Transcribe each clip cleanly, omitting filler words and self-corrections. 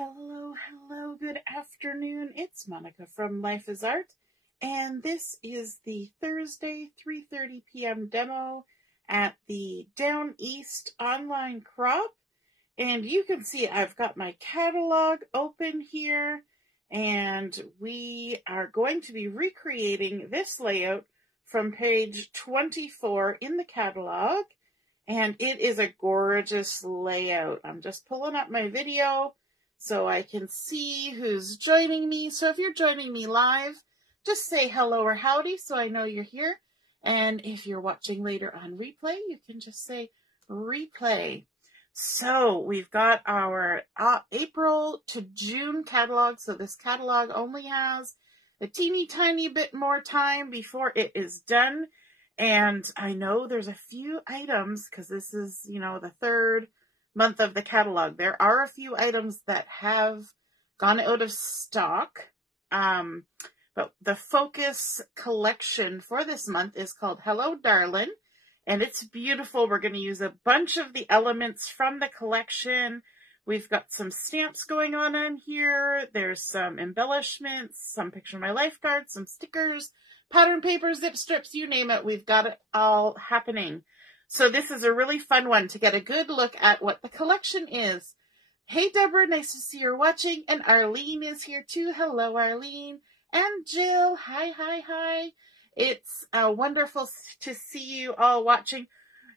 Hello, good afternoon. It's Monica from Life is Art, and this is the Thursday 3:30 p.m. demo at the Down East online crop. And you can see I've got my catalog open here, and we are going to be recreating this layout from page 24 in the catalog. And it is a gorgeous layout. I'm just pulling up my video so I can see who's joining me. So if you're joining me live, just say hello or howdy so I know you're here. And if you're watching later on replay, you can just say replay. So we've got our April to June catalog. So this catalog only has a teeny tiny bit more time before it is done. And I know there's a few items, because this is, the third month of the catalog. There are a few items that have gone out of stock. But the focus collection for this month is called Hello Darlin, and it's beautiful. We're going to use a bunch of the elements from the collection. We've got some stamps going on here. There's some embellishments, some picture of my lifeguard, some stickers, pattern paper, zip strips, you name it. We've got it all happening. So this is a really fun one to get a good look at what the collection is. Hey, Deborah, nice to see you're watching. And Arlene is here too. Hello, Arlene. And Jill, hi. It's wonderful to see you all watching.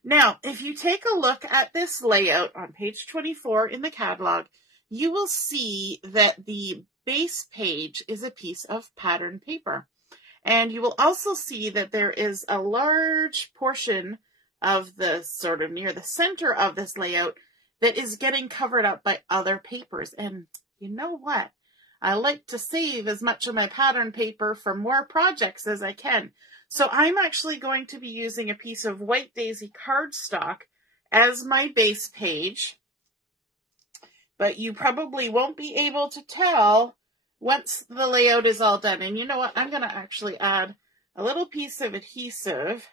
Now, if you take a look at this layout on page 24 in the catalog, you will see that the base page is a piece of pattern paper. And you will also see that there is a large portion of the sort of near the center of this layout that is getting covered up by other papers. And you know what? I like to save as much of my pattern paper for more projects as I can. So I'm actually going to be using a piece of White Daisy cardstock as my base page. But you probably won't be able to tell once the layout is all done. And you know what? I'm going to actually add a little piece of adhesive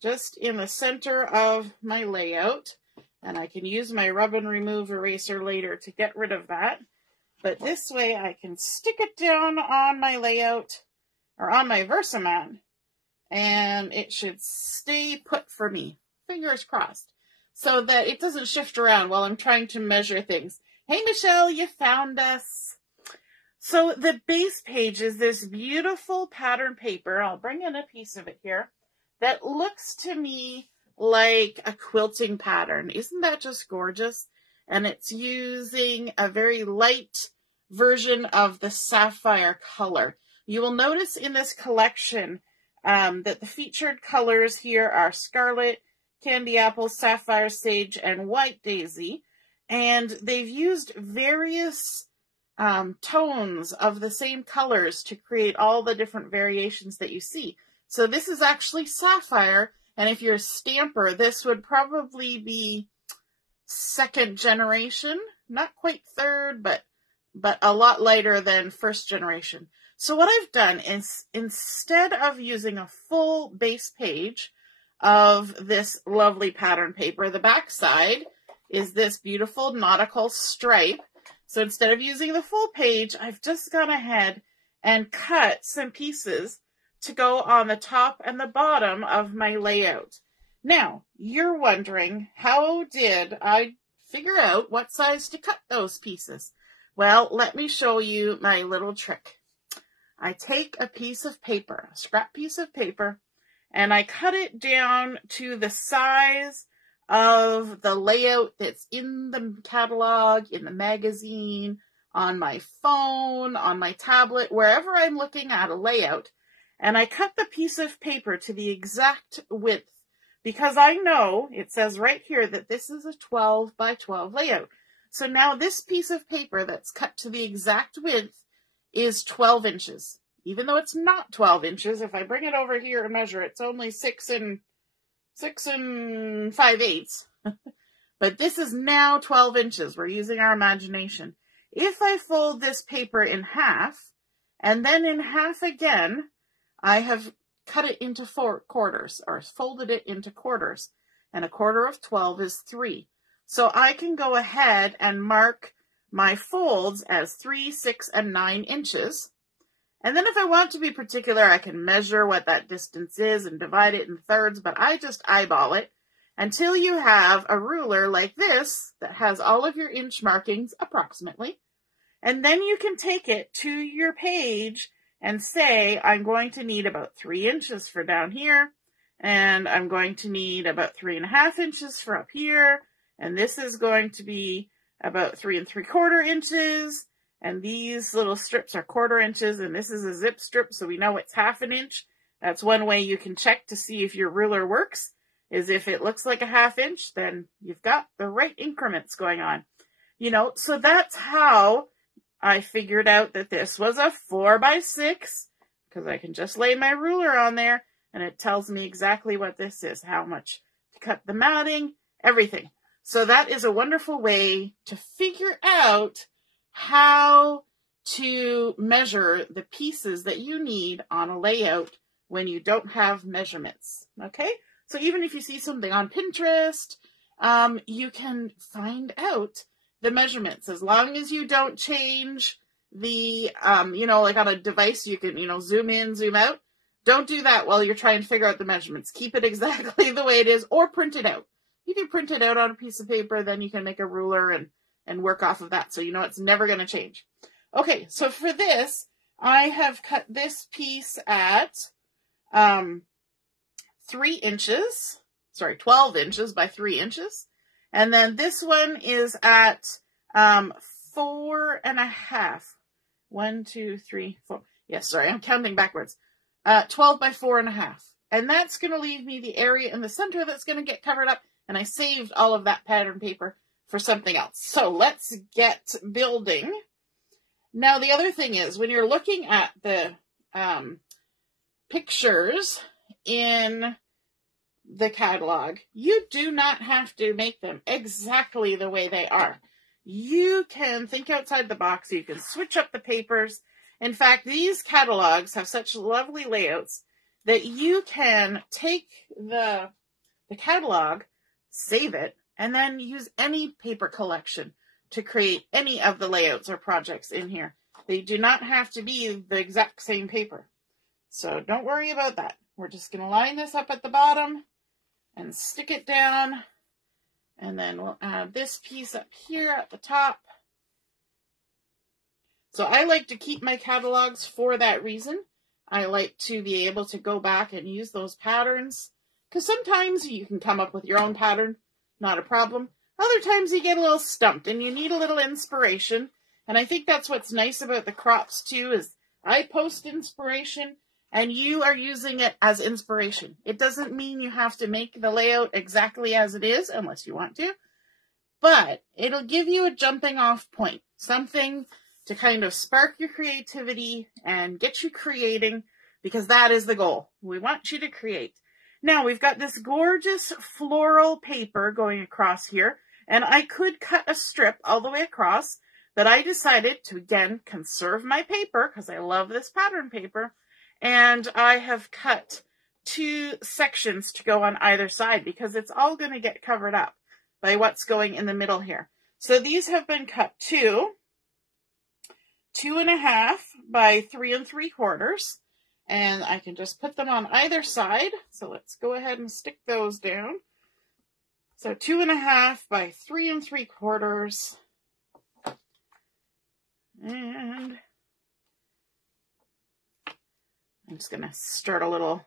just in the center of my layout. And I can use my rub and remove eraser later to get rid of that. But this way I can stick it down on my layout or on my Versamat, and it should stay put for me. Fingers crossed. So that it doesn't shift around while I'm trying to measure things. Hey, Michelle, you found us. So the base page is this beautiful pattern paper. I'll bring in a piece of it here that looks to me like a quilting pattern. Isn't that just gorgeous? And it's using a very light version of the Sapphire color. You will notice in this collection that the featured colors here are Scarlet, Candy Apple, Sapphire, Sage, and White Daisy. And they've used various tones of the same colors to create all the different variations that you see. So this is actually Sapphire, and if you're a stamper, this would probably be second generation, not quite third, but a lot lighter than first generation. So what I've done is, instead of using a full base page of this lovely pattern paper, the back side is this beautiful nautical stripe. So instead of using the full page, I've just gone ahead and cut some pieces to go on the top and the bottom of my layout. Now, you're wondering, how did I figure out what size to cut those pieces? Well, let me show you my little trick. I take a piece of paper, a scrap piece of paper, and I cut it down to the size of the layout that's in the catalog, in the magazine, on my phone, on my tablet, wherever I'm looking at a layout. And I cut the piece of paper to the exact width, because I know it says right here that this is a 12 by 12 layout. So now this piece of paper that's cut to the exact width is 12 inches. Even though it's not 12 inches, if I bring it over here and measure, it's only 6 and 5/8. But this is now 12 inches. We're using our imagination. If I fold this paper in half, and then in half again, I have cut it into 4 quarters, or folded it into quarters. And a quarter of 12 is 3. So I can go ahead and mark my folds as 3, 6, and 9 inches. And then if I want to be particular, I can measure what that distance is and divide it in thirds, but I just eyeball it until you have a ruler like this that has all of your inch markings approximately. And then you can take it to your page and say, I'm going to need about 3 inches for down here, and I'm going to need about 3.5 inches for up here, and this is going to be about 3 3/4 inches, and these little strips are 1/4 inches, and this is a zip strip, so we know it's 1/2 inch. That's one way you can check to see if your ruler works, is if it looks like a 1/2 inch, then you've got the right increments going on. You know, so that's how I figured out that this was a 4 by 6, because I can just lay my ruler on there, and it tells me exactly what this is, how much to cut the matting, everything. So that is a wonderful way to figure out how to measure the pieces that you need on a layout when you don't have measurements. Okay? So even if you see something on Pinterest, you can find out the measurements, as long as you don't change the, like on a device, you can, zoom in, zoom out. Don't do that while you're trying to figure out the measurements. Keep it exactly the way it is, or print it out. You can print it out on a piece of paper, then you can make a ruler and work off of that. So you know it's never going to change. Okay, so for this, I have cut this piece at 12 inches by 3 inches. And then this one is at 4.5. 1, 2, 3, 4. Yes, sorry, I'm counting backwards. 12 by 4.5. And that's going to leave me the area in the center that's going to get covered up. And I saved all of that pattern paper for something else. So let's get building. Now, the other thing is, when you're looking at the pictures in the catalog, you do not have to make them exactly the way they are. You can think outside the box. You can switch up the papers. In fact, these catalogs have such lovely layouts that you can take the catalog, save it, and then use any paper collection to create any of the layouts or projects in here. They do not have to be the exact same paper. So don't worry about that. We're just going to line this up at the bottom and stick it down. And then we'll add this piece up here at the top. So I like to keep my catalogs for that reason. I like to be able to go back and use those patterns, because sometimes you can come up with your own pattern, not a problem. Other times you get a little stumped and you need a little inspiration. And I think that's what's nice about the crops too, is I post inspiration and you are using it as inspiration. It doesn't mean you have to make the layout exactly as it is, unless you want to, but it'll give you a jumping off point, something to kind of spark your creativity and get you creating, because that is the goal. We want you to create. Now we've got this gorgeous floral paper going across here, and I could cut a strip all the way across, but I decided to, again, conserve my paper because I love this pattern paper, and I have cut 2 sections to go on either side because it's all going to get covered up by what's going in the middle here. So these have been cut to 2.5 by 3 3/4, and I can just put them on either side. So let's go ahead and stick those down. So 2.5 by 3 3/4, and I'm just going to start a little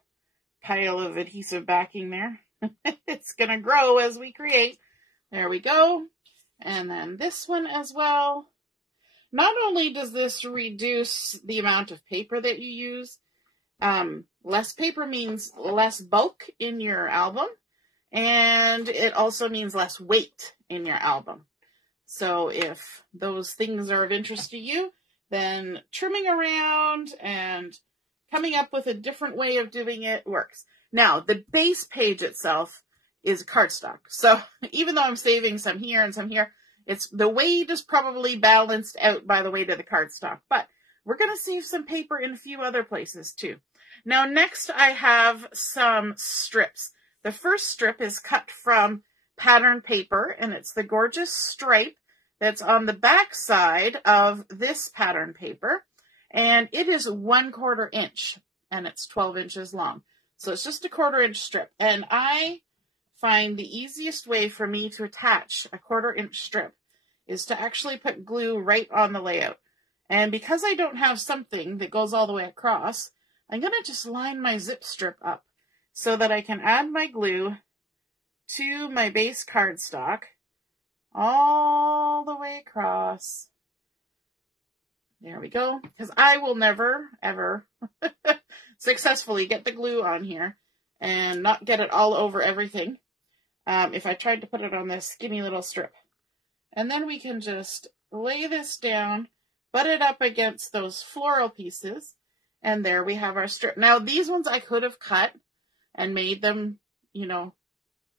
pile of adhesive backing there. It's going to grow as we create. There we go. And then this one as well. Not only does this reduce the amount of paper that you use, less paper means less bulk in your album, and it also means less weight in your album. So if those things are of interest to you, then trimming around and coming up with a different way of doing it works. Now, the base page itself is cardstock. So even though I'm saving some here and some here, it's the weight is probably balanced out by the weight of the cardstock. But we're going to save some paper in a few other places too. Now, next I have some strips. The first strip is cut from pattern paper, and it's the gorgeous stripe that's on the back side of this pattern paper, and it is 1/4 inch, and it's 12 inches long. So it's just a 1/4 inch strip, and I find the easiest way for me to attach a 1/4 inch strip is to actually put glue right on the layout. And because I don't have something that goes all the way across, I'm going to just line my zip strip up so that I can add my glue to my base cardstock all the way across. There we go. Because I will never, ever successfully get the glue on here and not get it all over everything if I tried to put it on this skinny little strip. And then we can just lay this down, butt it up against those floral pieces, and there we have our strip. Now, these ones I could have cut and made them, you know,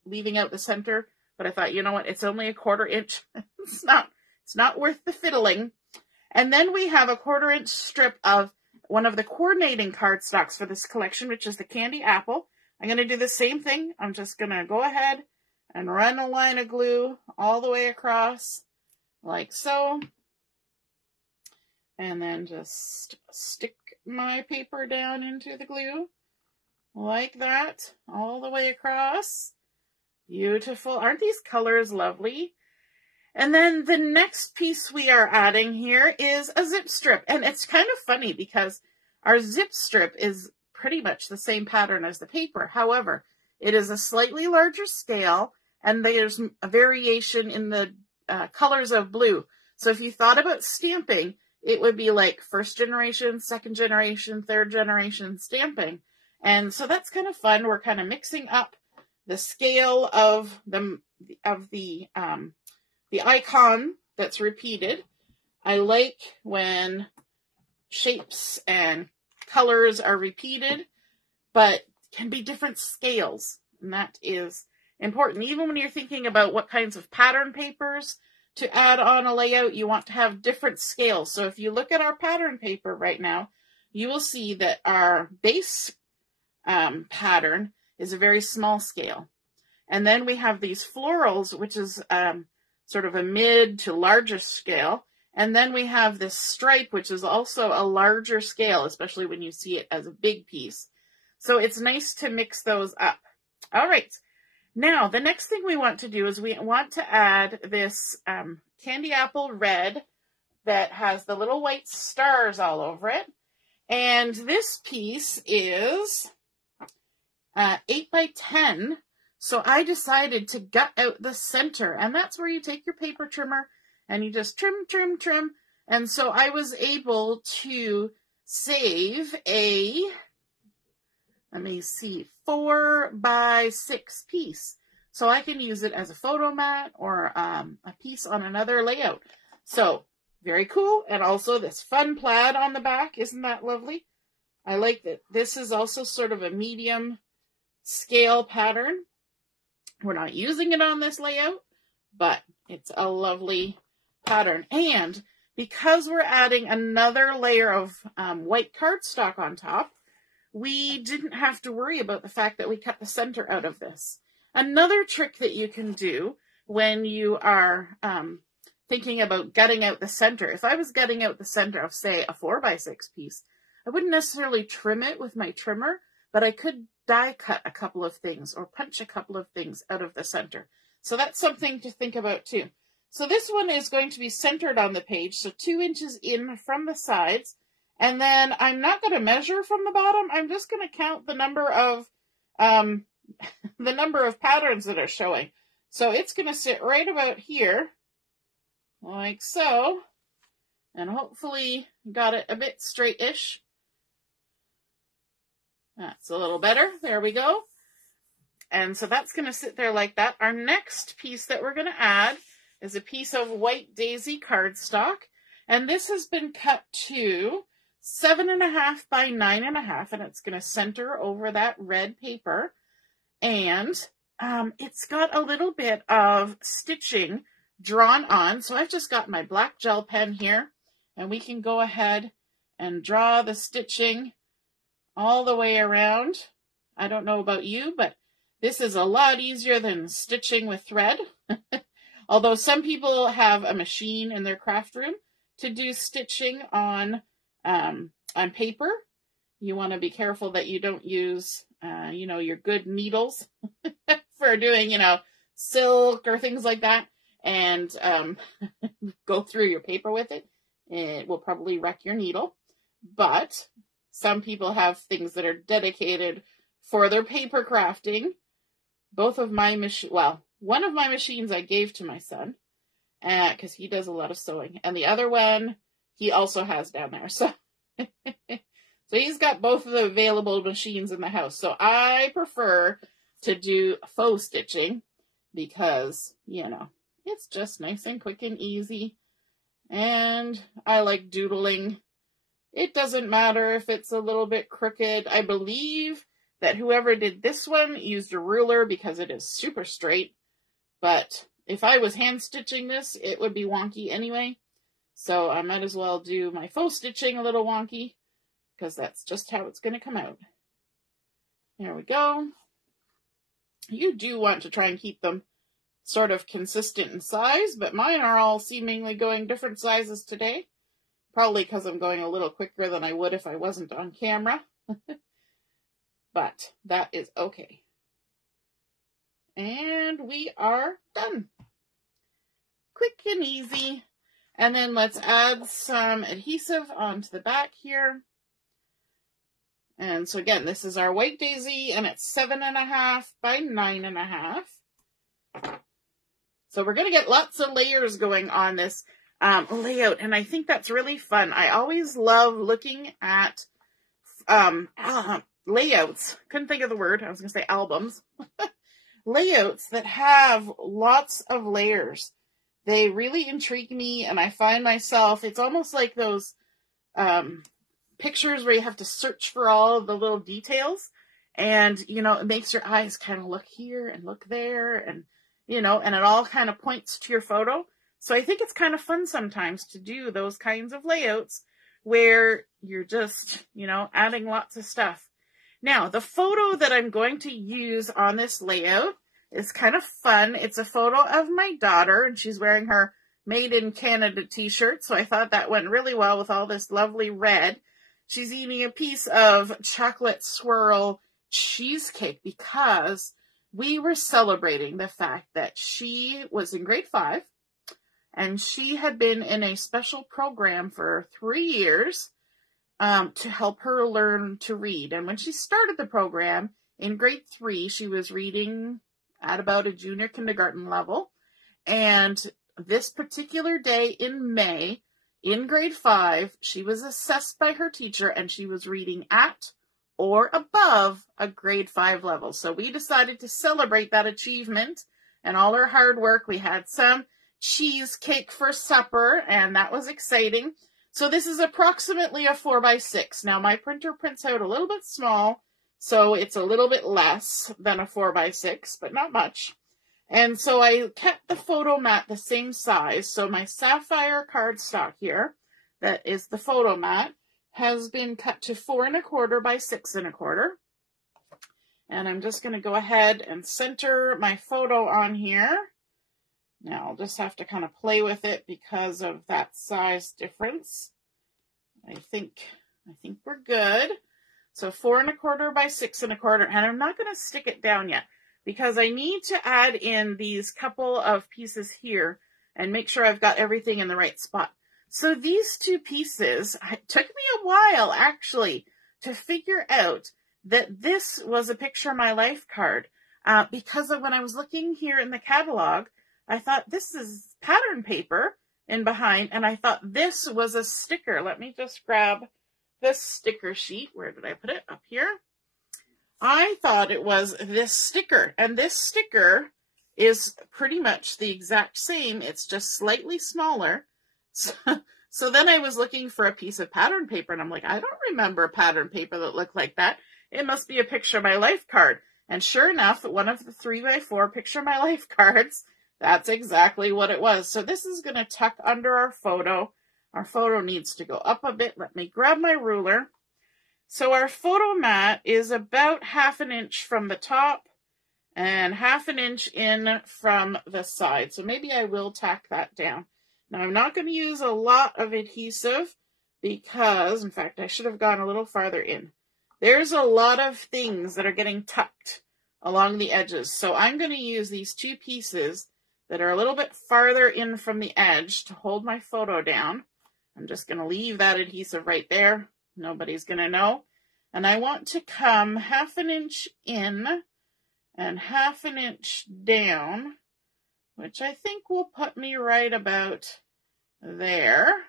leaving out the center, but I thought, you know what, it's only a 1/4 inch. It's not worth the fiddling. And then we have a 1/4 inch strip of one of the coordinating cardstocks for this collection, which is the Candy Apple. I'm going to do the same thing. I'm just going to go ahead and run a line of glue all the way across, like so. And then just stick my paper down into the glue, like that, all the way across. Beautiful. Aren't these colors lovely? And then the next piece we are adding here is a zip strip. And it's kind of funny because our zip strip is pretty much the same pattern as the paper. However, it is a slightly larger scale, and there's a variation in the colors of blue. So if you thought about stamping, it would be like 1st generation, 2nd generation, 3rd generation stamping. And so that's kind of fun. We're kind of mixing up the scale of the icon that's repeated. I like when shapes and colors are repeated, but can be different scales. And that is important. Even when you're thinking about what kinds of pattern papers to add on a layout, you want to have different scales. So if you look at our pattern paper right now, you will see that our base pattern is a very small scale. And then we have these florals, which is sort of a mid to larger scale. And then we have this stripe, which is also a larger scale, especially when you see it as a big piece. So it's nice to mix those up. All right. Now, the next thing we want to do is we want to add this Candy Apple red that has the little white stars all over it. And this piece is 8 by 10. So I decided to gut out the center, and that's where you take your paper trimmer and you just trim, trim, trim. And so I was able to save a, let me see, 4 by 6 piece. So I can use it as a photo mat or a piece on another layout. So very cool. And also this fun plaid on the back. Isn't that lovely? I like that. This is also sort of a medium scale pattern. We're not using it on this layout, but it's a lovely pattern. And because we're adding another layer of white cardstock on top, we didn't have to worry about the fact that we cut the center out of this. Another trick that you can do when you are thinking about gutting out the center, if I was gutting out the center of, say, a 4 by 6 piece, I wouldn't necessarily trim it with my trimmer, but I could die cut a couple of things or punch a couple of things out of the center. So that's something to think about too. So this one is going to be centered on the page, so 2 inches in from the sides. And then I'm not going to measure from the bottom. I'm just going to count the number of patterns that are showing. So it's going to sit right about here, like so. And hopefully got it a bit straight-ish. That's a little better. There we go. And so that's going to sit there like that. Our next piece that we're going to add is a piece of white daisy cardstock. And this has been cut to 7.5 by 9.5. And it's going to center over that red paper. And it's got a little bit of stitching drawn on. So I've just got my black gel pen here. And we can go ahead and draw the stitching all the way around. I don't know about you, but this is a lot easier than stitching with thread. Although some people have a machine in their craft room to do stitching on paper. You want to be careful that you don't use, your good needles for doing, silk or things like that, and go through your paper with it. It will probably wreck your needle. But some people have things that are dedicated for their paper crafting. One of my machines I gave to my son, because he does a lot of sewing, and the other one he also has down there. So, so he's got both of the available machines in the house. So I prefer to do faux stitching because, it's just nice and quick and easy. And I like doodling. It doesn't matter if it's a little bit crooked. I believe that whoever did this one used a ruler because it is super straight. But if I was hand stitching this, it would be wonky anyway. So I might as well do my faux stitching a little wonky because that's just how it's going to come out. There we go. You do want to try and keep them sort of consistent in size, but mine are all seemingly going different sizes today. Probably because I'm going a little quicker than I would if I wasn't on camera. But that is okay. And we are done. Quick and easy. And then let's add some adhesive onto the back here. And so again, this is our white daisy, and it's 7.5 by 9.5. So we're going to get lots of layers going on this layout, and I think that's really fun. I always love looking at layouts. Couldn't think of the word. I was going to say albums. Layouts that have lots of layers. They really intrigue me, and I find myself, it's almost like those pictures where you have to search for all of the little details, and, it makes your eyes kind of look here and look there, and, and it all kind of points to your photo. So I think it's kind of fun sometimes to do those kinds of layouts where you're just, adding lots of stuff. Now, the photo that I'm going to use on this layout is kind of fun. It's a photo of my daughter, and she's wearing her Made in Canada t-shirt. So I thought that went really well with all this lovely red. She's eating a piece of chocolate swirl cheesecake because we were celebrating the fact that she was in grade 5 and she had been in a special program for 3 years to help her learn to read. And when she started the program in grade 3, she was reading at about a junior kindergarten level. And this particular day in May, in grade 5, she was assessed by her teacher and she was reading at or above a grade 5 level. So we decided to celebrate that achievement and all her hard work. We had some cheesecake for supper, and that was exciting. So this is approximately a 4x6. Now my printer prints out a little bit small, so it's a little bit less than a 4x6, but not much. And so I kept the photo mat the same size. So my Sapphire cardstock here, that is the photo mat, has been cut to 4 1/4 by 6 1/4. And I'm just going to go ahead and center my photo on here. Now I'll just have to kind of play with it because of that size difference. I think we're good. So 4 1/4 by 6 1/4, and I'm not going to stick it down yet because I need to add in these couple of pieces here and make sure I've got everything in the right spot. So these two pieces, it took me a while actually to figure out that this was a Picture of My Life card because of when I was looking here in the catalog, I thought this is pattern paper in behind, and I thought this was a sticker. Let me just grab this sticker sheet. Where did I put it? Up here. I thought it was this sticker, and this sticker is pretty much the exact same. It's just slightly smaller. So then I was looking for a piece of pattern paper, and I'm like, I don't remember a pattern paper that looked like that. It must be a Picture of My Life card. And sure enough, one of the 3x4 Picture of My Life cards, that's exactly what it was. So this is going to tuck under our photo. Our photo needs to go up a bit. Let me grab my ruler. So our photo mat is about 1/2 inch from the top and 1/2 inch in from the side. So maybe I will tack that down. Now I'm not going to use a lot of adhesive because, in fact, I should have gone a little farther in. There's a lot of things that are getting tucked along the edges. So I'm going to use these 2 pieces that are a little bit farther in from the edge to hold my photo down. I'm just going to leave that adhesive right there. Nobody's going to know. And I want to come 1/2 inch in and 1/2 inch down, which I think will put me right about there.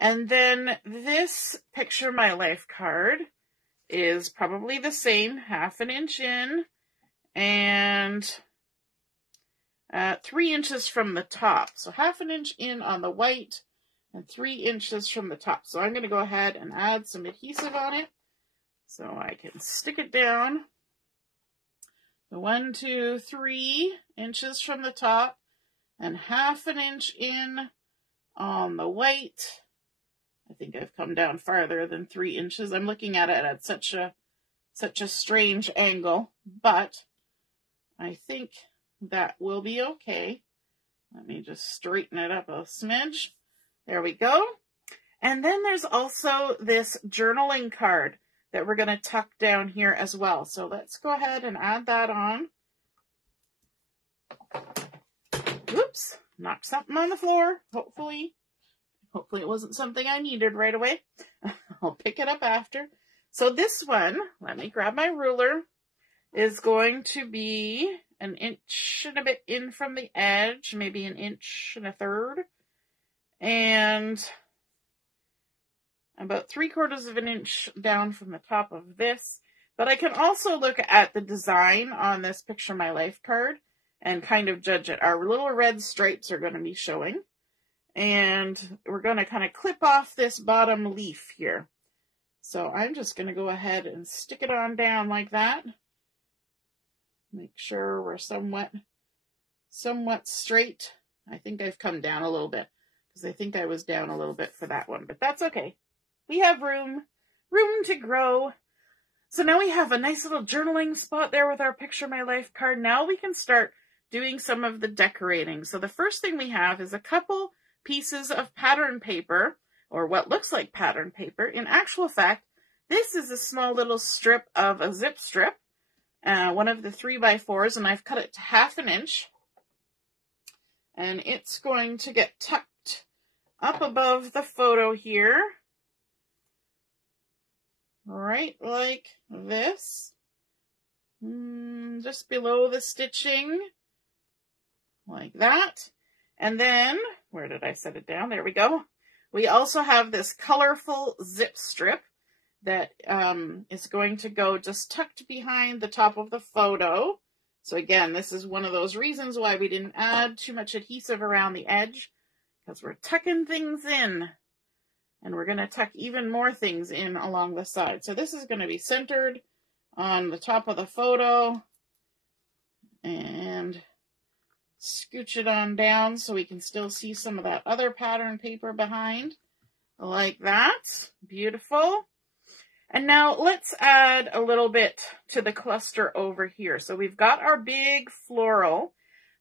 And then this Picture My Life card is probably the same, 1/2 inch in and 3 inches from the top. So 1/2 inch in on the white and 3 inches from the top. So I'm going to go ahead and add some adhesive on it so I can stick it down. So 1, 2, 3 inches from the top and 1/2 inch in on the white. I think I've come down farther than 3 inches. I'm looking at it at such a strange angle, but I think that will be okay. Let me just straighten it up a smidge. There we go. And then there's also this journaling card that we're going to tuck down here as well. So let's go ahead and add that on. Oops, knocked something on the floor. Hopefully it wasn't something I needed right away. I'll pick it up after. So this one, let me grab my ruler, is going to be 1 inch and a bit in from the edge, maybe 1 1/3 inches, and about 3/4 of an inch down from the top of this. But I can also look at the design on this Picture My Life card and kind of judge it. Our little red stripes are going to be showing. And we're going to kind of clip off this bottom leaf here. So I'm just going to go ahead and stick it on down like that. Make sure we're somewhat straight. I think I've come down a little bit because I think I was down a little bit for that one, but that's okay. We have room to grow. So now we have a nice little journaling spot there with our Picture My Life card. Now we can start doing some of the decorating. So the first thing we have is a couple pieces of pattern paper, or what looks like pattern paper. In actual fact, this is a small little strip of a zip strip, one of the 3x4s, and I've cut it to 1/2 inch. And it's going to get tucked up above the photo here, right like this, just below the stitching, like that. And then, where did I set it down? There we go. We also have this colorful zip strip that is going to go just tucked behind the top of the photo. So again, this is one of those reasons why we didn't add too much adhesive around the edge, because we're tucking things in. And we're going to tuck even more things in along the side. So this is going to be centered on the top of the photo. And scooch it on down so we can still see some of that other pattern paper behind, like that. Beautiful. And now let's add a little bit to the cluster over here. So we've got our big floral,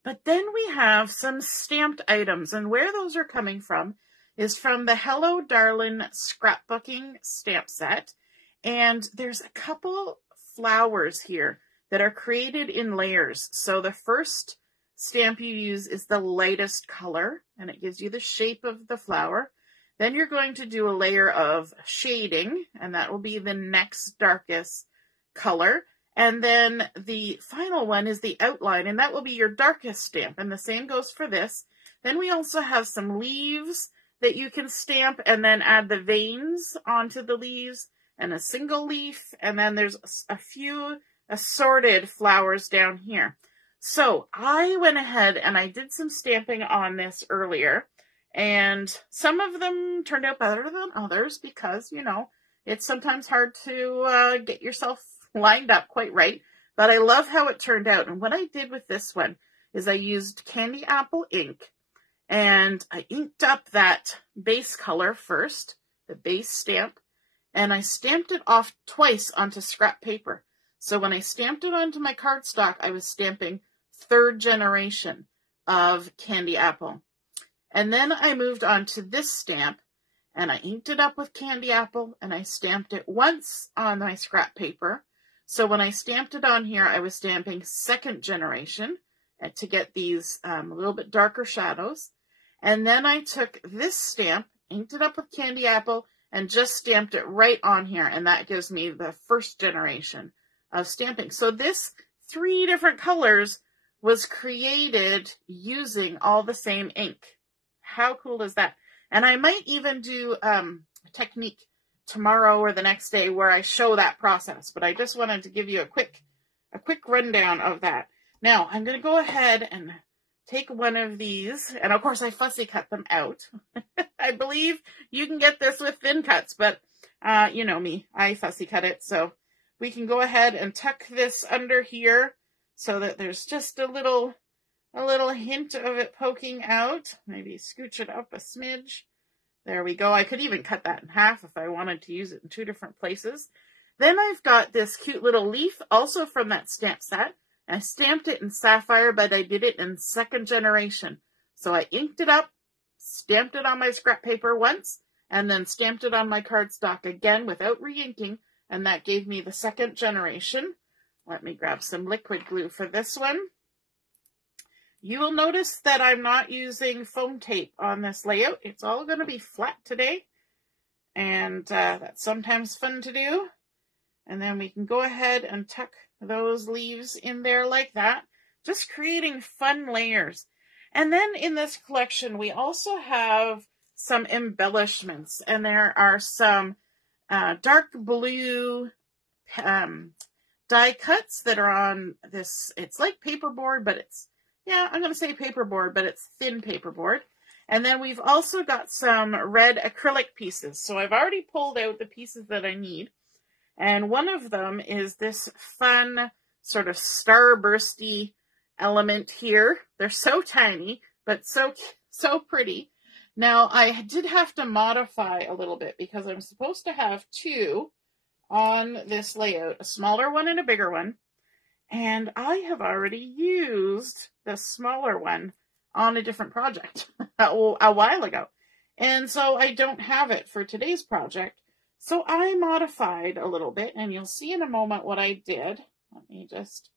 but then we have some stamped items, and where those are coming from is from the Hello Darlin scrapbooking stamp set. And there's a couple flowers here that are created in layers. So the first stamp you use is the lightest color, and it gives you the shape of the flower. Then you're going to do a layer of shading, and that will be the next darkest color. And then the final one is the outline, and that will be your darkest stamp. And the same goes for this. Then we also have some leaves that you can stamp and then add the veins onto the leaves and a single leaf. And then there's a few assorted flowers down here. So I went ahead and I did some stamping on this earlier, and some of them turned out better than others because, you know, it's sometimes hard to get yourself lined up quite right, but I love how it turned out. And what I did with this one is I used candy apple ink, and I inked up that base color first, the base stamp, and I stamped it off twice onto scrap paper. So when I stamped it onto my cardstock, I was stamping 3rd generation of candy apple. And then I moved on to this stamp, and I inked it up with candy apple, and I stamped it once on my scrap paper. So when I stamped it on here, I was stamping 2nd generation to get these a little bit darker shadows. And then I took this stamp, inked it up with candy apple, and just stamped it right on here, and that gives me the 1st generation of stamping. So this 3 different colors was created using all the same ink. How cool is that? And I might even do a technique tomorrow or the next day where I show that process, but I just wanted to give you a quick rundown of that. Now I'm going to go ahead and take one of these, and of course I fussy cut them out. I believe you can get this with thin cuts, but you know me, I fussy cut it. So we can go ahead and tuck this under here so that there's just a little hint of it poking out. Maybe scooch it up a smidge. There we go. I could even cut that in half if I wanted to use it in 2 different places. Then I've got this cute little leaf, also from that stamp set. I stamped it in Sapphire, but I did it in 2nd generation. So I inked it up, stamped it on my scrap paper once, and then stamped it on my cardstock again without re-inking, and that gave me the 2nd generation. Let me grab some liquid glue for this one. You will notice that I'm not using foam tape on this layout. It's all going to be flat today, and that's sometimes fun to do. And then we can go ahead and tuck those leaves in there like that, just creating fun layers. And then in this collection, we also have some embellishments, and there are some dark blue die cuts that are on this. It's like paperboard, but it's, yeah, I'm going to say paperboard, but it's thin paperboard. And then we've also got some red acrylic pieces. So I've already pulled out the pieces that I need. And one of them is this fun sort of starbursty element here. They're so tiny, but so pretty. Now, I did have to modify a little bit because I'm supposed to have 2 on this layout, a smaller one and a bigger one. And I have already used the smaller one on a different project a while ago. And so I don't have it for today's project. So I modified a little bit, and you'll see in a moment what I did. Let me just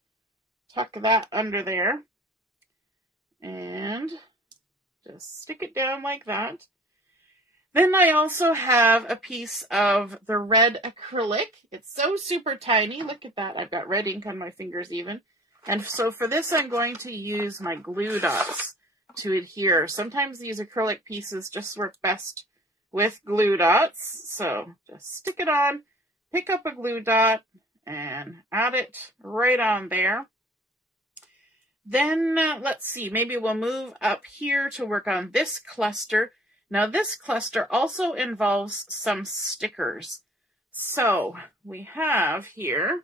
tuck that under there and just stick it down like that. Then I also have a piece of the red acrylic. It's so super tiny. Look at that. I've got red ink on my fingers even. And so for this, I'm going to use my glue dots to adhere. Sometimes these acrylic pieces just work best with glue dots. So just stick it on, pick up a glue dot, and add it right on there. Then let's see, maybe we'll move up here to work on this cluster. Now this cluster also involves some stickers. So we have here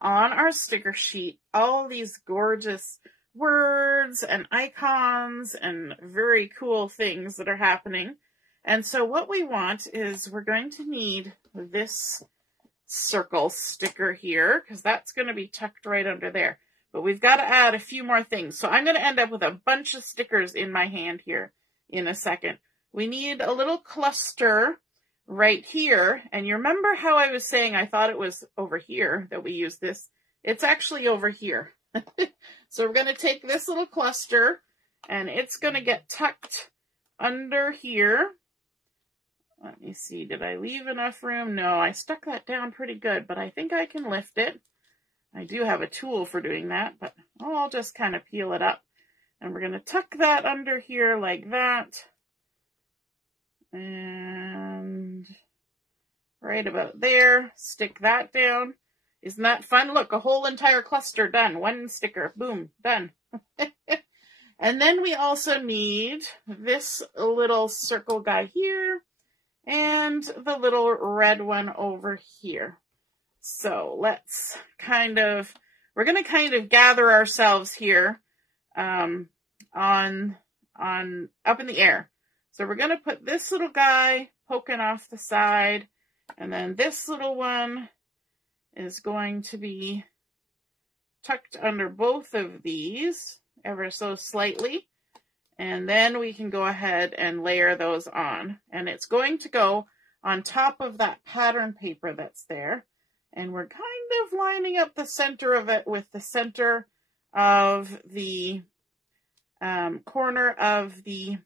on our sticker sheet all these gorgeous words and icons and very cool things that are happening. And so what we want is we're going to need this circle sticker here because that's going to be tucked right under there. But we've got to add a few more things. So I'm going to end up with a bunch of stickers in my hand here in a second. We need a little cluster right here. And you remember how I was saying I thought it was over here that we use this? It's actually over here. So we're going to take this little cluster and it's going to get tucked under here. Let me see, did I leave enough room? No, I stuck that down pretty good, but I think I can lift it. I do have a tool for doing that, but I'll just kind of peel it up. And we're going to tuck that under here like that. And right about there, stick that down. Isn't that fun? Look, a whole entire cluster done. One sticker, boom, done. And then we also need this little circle guy here. And the little red one over here. So let's we're going to kind of gather ourselves here up in the air. So we're going to put this little guy poking off the side, and then this little one is going to be tucked under both of these ever so slightly. And then we can go ahead and layer those on. And it's going to go on top of that pattern paper that's there. And we're kind of lining up the center of it with the center of the corner of the...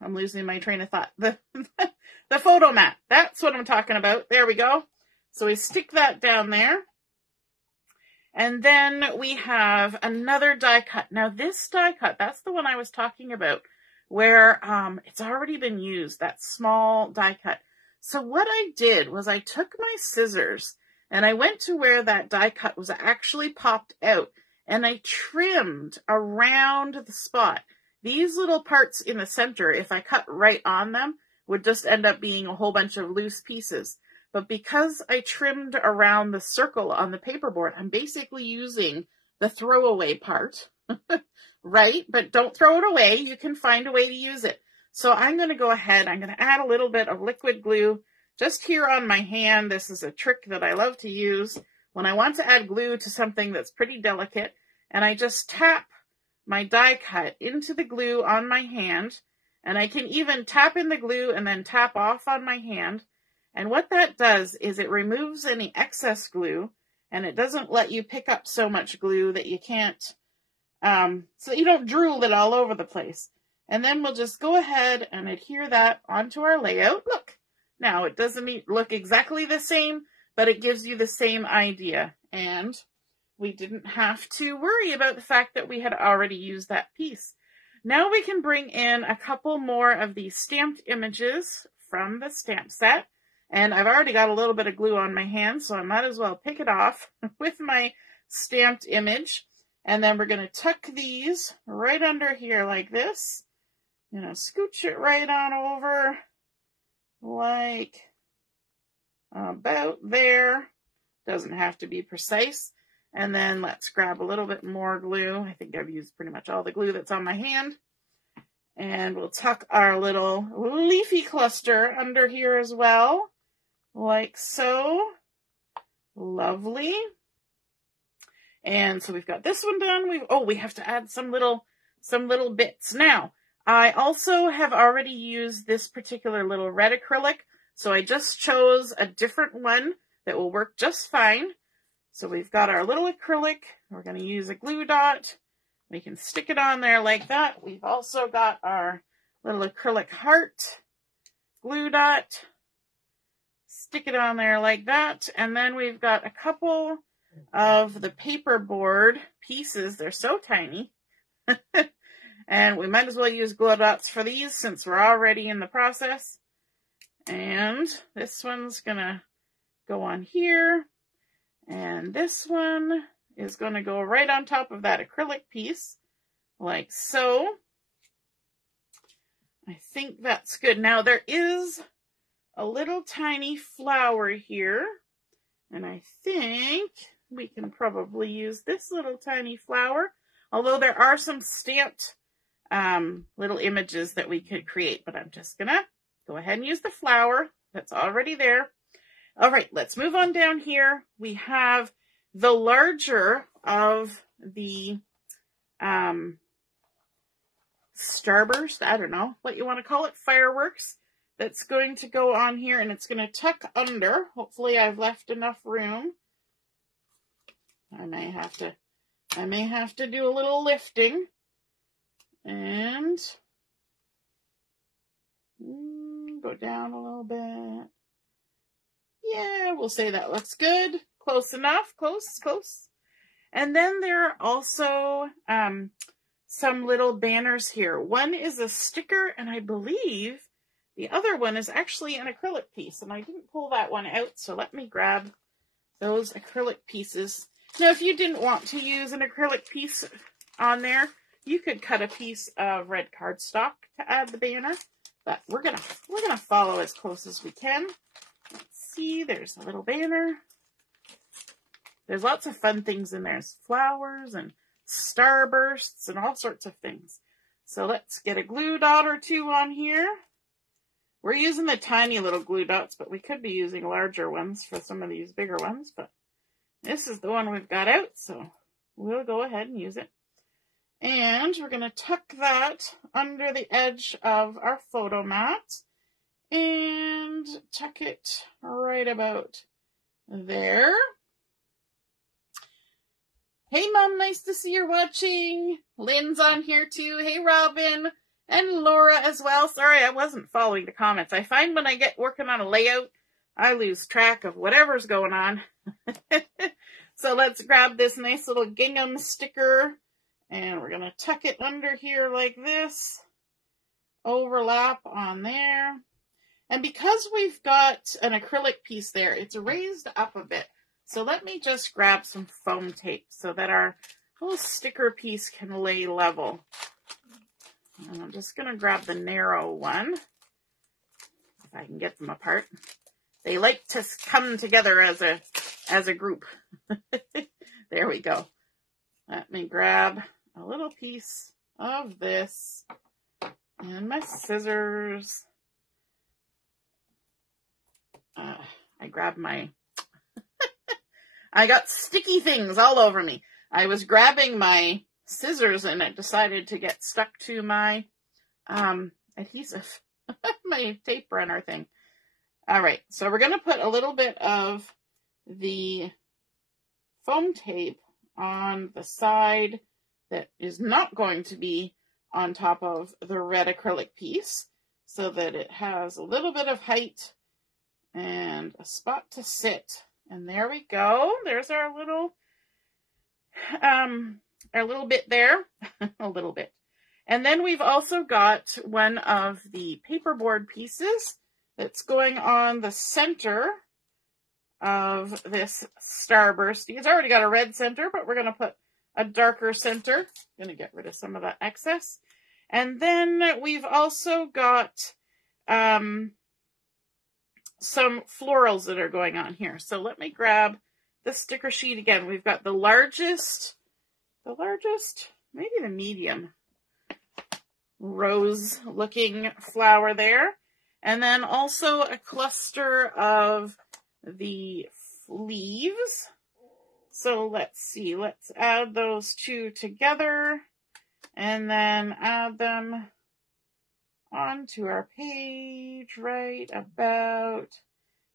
I'm losing my train of thought. The photo mat. That's what I'm talking about. There we go. So we stick that down there. And then we have another die cut. Now this die cut, that's the one I was talking about, where it's already been used, that small die cut. So what I did was I took my scissors and I went to where that die cut was actually popped out, and I trimmed around the spot. These little parts in the center, if I cut right on them, would just end up being a whole bunch of loose pieces. But because I trimmed around the circle on the paperboard, I'm basically using the throwaway part, right? But don't throw it away. You can find a way to use it. So I'm going to go ahead. I'm going to add a little bit of liquid glue just here on my hand. This is a trick that I love to use when I want to add glue to something that's pretty delicate. And I just tap my die cut into the glue on my hand. And I can even tap in the glue and then tap off on my hand. And what that does is it removes any excess glue, and it doesn't let you pick up so much glue that you can't, so you don't drool it all over the place. And then we'll just go ahead and adhere that onto our layout. Look, now it doesn't look exactly the same, but it gives you the same idea. And we didn't have to worry about the fact that we had already used that piece. Now we can bring in a couple more of these stamped images from the stamp set. And I've already got a little bit of glue on my hand, so I might as well pick it off with my stamped image. And then we're going to tuck these right under here like this. You know, scooch it right on over like about there. Doesn't have to be precise. And then let's grab a little bit more glue. I think I've used pretty much all the glue that's on my hand. And we'll tuck our little leafy cluster under here as well. Like so. Lovely. And so we've got this one done. We have to add some little bits. Now, I also have already used this particular little red acrylic, so I just chose a different one that will work just fine. So we've got our little acrylic. We're going to use a glue dot. We can stick it on there like that. We've also got our little acrylic heart glue dot. Stick it on there like that. And then we've got a couple of the paperboard pieces. They're so tiny. And we might as well use glue dots for these since we're already in the process. And this one's going to go on here. And this one is going to go right on top of that acrylic piece, like so. I think that's good. Now there is a little tiny flower here, and I think we can probably use this little tiny flower, although there are some stamped little images that we could create, but I'm just gonna go ahead and use the flower that's already there. All right, let's move on down here. We have the larger of the starburst, I don't know what you want to call it, fireworks, that's going to go on here, and it's going to tuck under. Hopefully I've left enough room. I may have to do a little lifting. And go down a little bit. Yeah, we'll say that looks good. Close enough. Close. And then there are also some little banners here. One is a sticker, and I believe the other one is actually an acrylic piece. And I didn't pull that one out, so let me grab those acrylic pieces. Now, if you didn't want to use an acrylic piece on there, you could cut a piece of red cardstock to add the banner. But we're gonna follow as close as we can. Let's see, there's a little banner. There's lots of fun things in there. There's flowers and starbursts and all sorts of things. So let's get a glue dot or two on here. We're using the tiny little glue dots, but we could be using larger ones for some of these bigger ones, but this is the one we've got out, so we'll go ahead and use it. And we're going to tuck that under the edge of our photo mat and tuck it right about there. Hey, Mom, nice to see you're watching. Lynn's on here too. Hey, Robin. And Laura as well. Sorry, I wasn't following the comments. I find when I get working on a layout, I lose track of whatever's going on. So let's grab this nice little gingham sticker, and we're going to tuck it under here like this. Overlap on there. And because we've got an acrylic piece there, it's raised up a bit. So let me just grab some foam tape so that our little sticker piece can lay level. And I'm just going to grab the narrow one, if I can get them apart. They like to come together as a group. There we go. Let me grab a little piece of this and my scissors. I grabbed my... I got sticky things all over me. I was grabbing my scissors and it decided to get stuck to my adhesive, my tape runner thing. All right, so we're going to put a little bit of the foam tape on the side that is not going to be on top of the red acrylic piece so that it has a little bit of height and a spot to sit. And there we go. There's our little bit there, a little bit. And then we've also got one of the paperboard pieces that's going on the center of this starburst. It's already got a red center, but we're going to put a darker center. I'm going to get rid of some of that excess. And then we've also got some florals that are going on here. So let me grab the sticker sheet again. We've got the largest, maybe the medium rose looking flower there. And then also a cluster of the leaves. So let's see, let's add those two together and then add them onto our page right about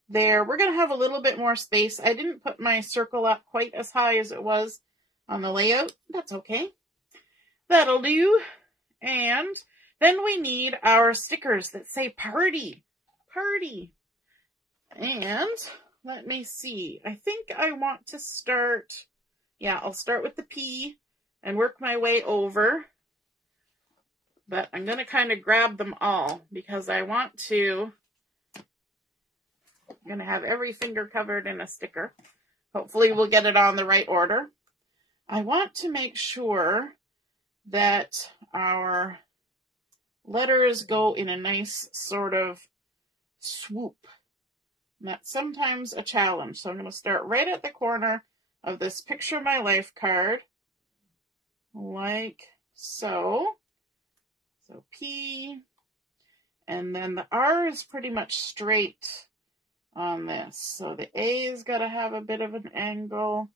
there. We're going to have a little bit more space. I didn't put my circle up quite as high as it was on the layout. That's okay. That'll do. And then we need our stickers that say party. Party. And let me see. I think I want to start, I'll start with the P and work my way over. But I'm going to kind of grab them all because I want to, I'm going to have every finger covered in a sticker. Hopefully we'll get it on the right order. I want to make sure that our letters go in a nice sort of swoop. And that's sometimes a challenge. So I'm going to start right at the corner of this Picture My Life card, like so. So P, and then the R is pretty much straight on this. So the A's got to have a bit of an angle.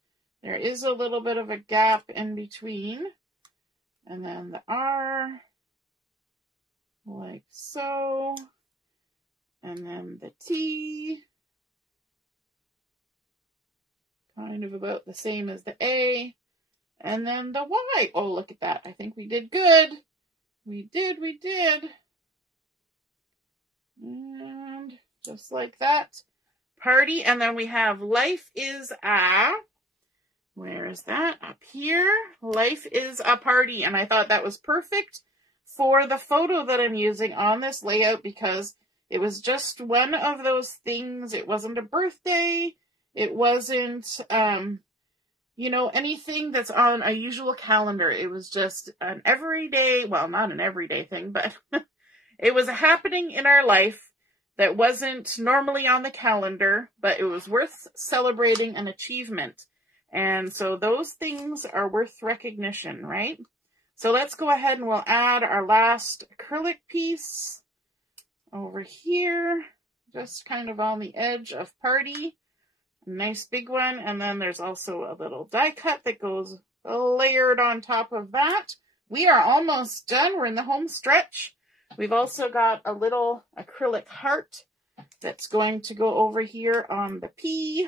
There is a little bit of a gap in between. And then the R, like so. And then the T, kind of about the same as the A. And then the Y. Oh, look at that. I think we did good. We did. And just like that. Party. And then we have life is a, where is that? Up here. Life is a party. And I thought that was perfect for the photo that I'm using on this layout because it was just one of those things. It wasn't a birthday. It wasn't, anything that's on a usual calendar. It was just an everyday, well, not an everyday thing, but it was a happening in our life that wasn't normally on the calendar, but it was worth celebrating an achievement. And so those things are worth recognition, right? So let's go ahead and we'll add our last acrylic piece over here, just kind of on the edge of party. A nice big one. And then there's also a little die cut that goes layered on top of that. We are almost done. We're in the home stretch. We've also got a little acrylic heart that's going to go over here on the P,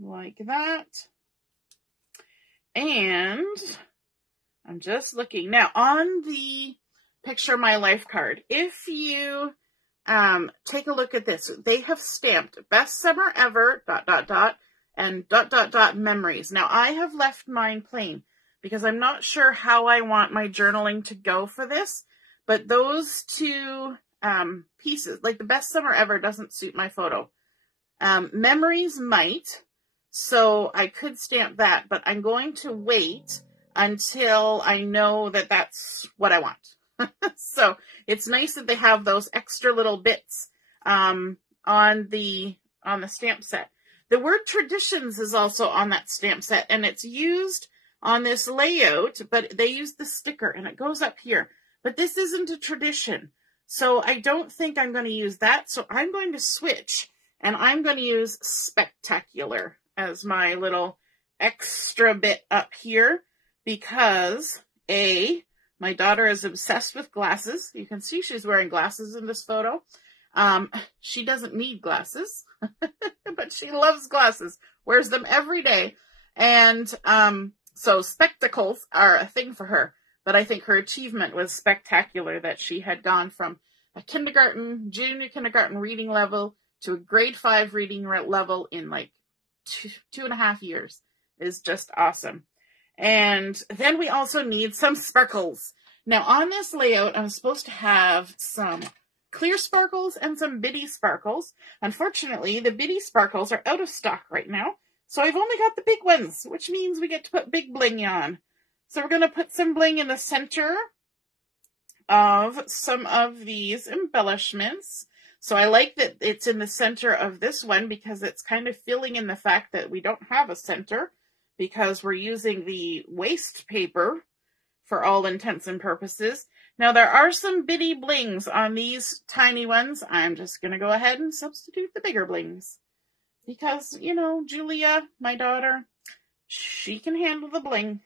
like that. And I'm just looking now on the Picture My Life card. If you take a look at this, they have stamped best summer ever, ... and ... memories. Now I have left mine plain because I'm not sure how I want my journaling to go for this, but those two pieces, like the best summer ever doesn't suit my photo. Memories might, so I could stamp that, but I'm going to wait until I know that that's what I want. So it's nice that they have those extra little bits on the stamp set. The word traditions is also on that stamp set, and it's used on this layout, but they use the sticker and it goes up here. But this isn't a tradition, so I don't think I'm going to use that. So I'm going to switch, and I'm going to use spectacular as my little extra bit up here because my daughter is obsessed with glasses. You can see she's wearing glasses in this photo. She doesn't need glasses, but she loves glasses, wears them every day. And so spectacles are a thing for her. But I think her achievement was spectacular, that she had gone from a junior kindergarten reading level to a grade 5 reading level in like two and a half years. Is just awesome. And then we also need some sparkles. Now on this layout, I'm supposed to have some clear sparkles and some bitty sparkles. Unfortunately, the bitty sparkles are out of stock right now. So I've only got the big ones, which means we get to put big bling on. So we're going to put some bling in the center of some of these embellishments. So I like that it's in the center of this one because it's kind of filling in the fact that we don't have a center because we're using the waste paper for all intents and purposes. Now there are some bitty blings on these tiny ones. I'm just going to go ahead and substitute the bigger blings because, you know, Julia, my daughter, she can handle the bling.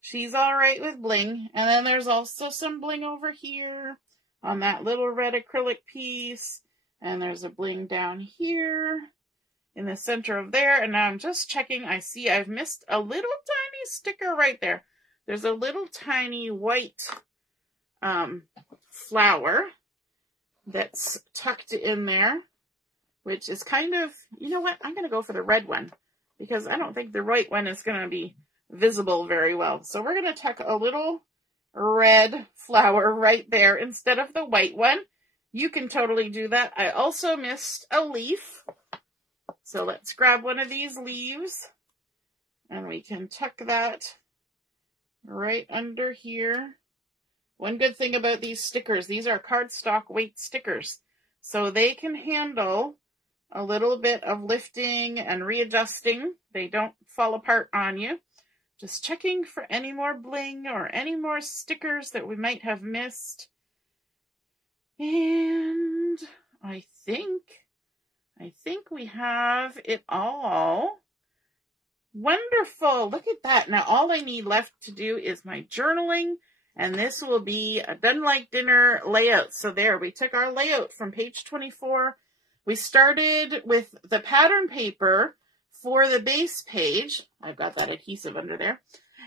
She's all right with bling. And then there's also some bling over here on that little red acrylic piece. And there's a bling down here in the center of there. And now I'm just checking. I see I've missed a little tiny sticker right there. There's a little tiny white flower that's tucked in there, which is kind of, you know what? I'm going to go for the red one because I don't think the white one is going to be visible very well. So we're going to tuck a little red flower right there instead of the white one. You can totally do that. I also missed a leaf. So let's grab one of these leaves and we can tuck that right under here. One good thing about these stickers, these are cardstock weight stickers. So they can handle a little bit of lifting and readjusting. They don't fall apart on you. Just checking for any more bling or any more stickers that we might have missed. And I think we have it all. Wonderful. Look at that. Now all I need left to do is my journaling, and this will be a Done Like Dinner layout. So there, we took our layout from page 24. We started with the pattern paper for the base page. I've got that adhesive under there.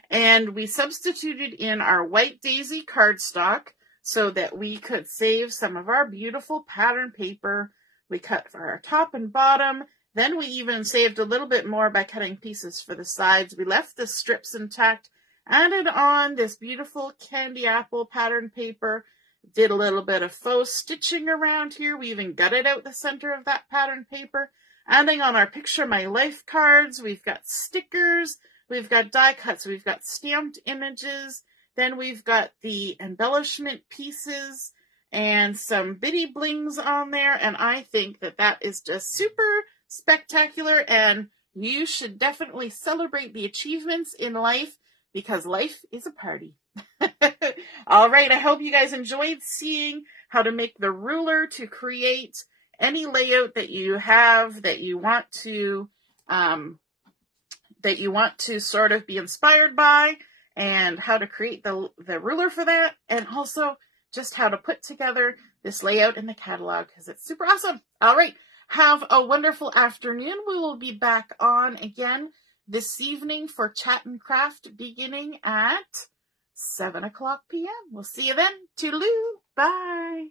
And we substituted in our white daisy cardstock so that we could save some of our beautiful pattern paper. We cut for our top and bottom. Then we even saved a little bit more by cutting pieces for the sides. We left the strips intact, added on this beautiful candy apple pattern paper, did a little bit of faux stitching around here. We even gutted out the center of that pattern paper. Adding on our Picture My Life cards, we've got stickers, we've got die cuts, we've got stamped images, then we've got the embellishment pieces and some bitty blings on there, and I think that that is just super spectacular, and you should definitely celebrate the achievements in life because life is a party. All right, I hope you guys enjoyed seeing how to make the ruler to create any layout that you have that you want to sort of be inspired by, and how to create the ruler for that, and also just how to put together this layout in the catalog, because it's super awesome. All right, have a wonderful afternoon. We will be back on again this evening for Chat and Craft beginning at 7 o'clock p.m. We'll see you then. Toodaloo. Bye.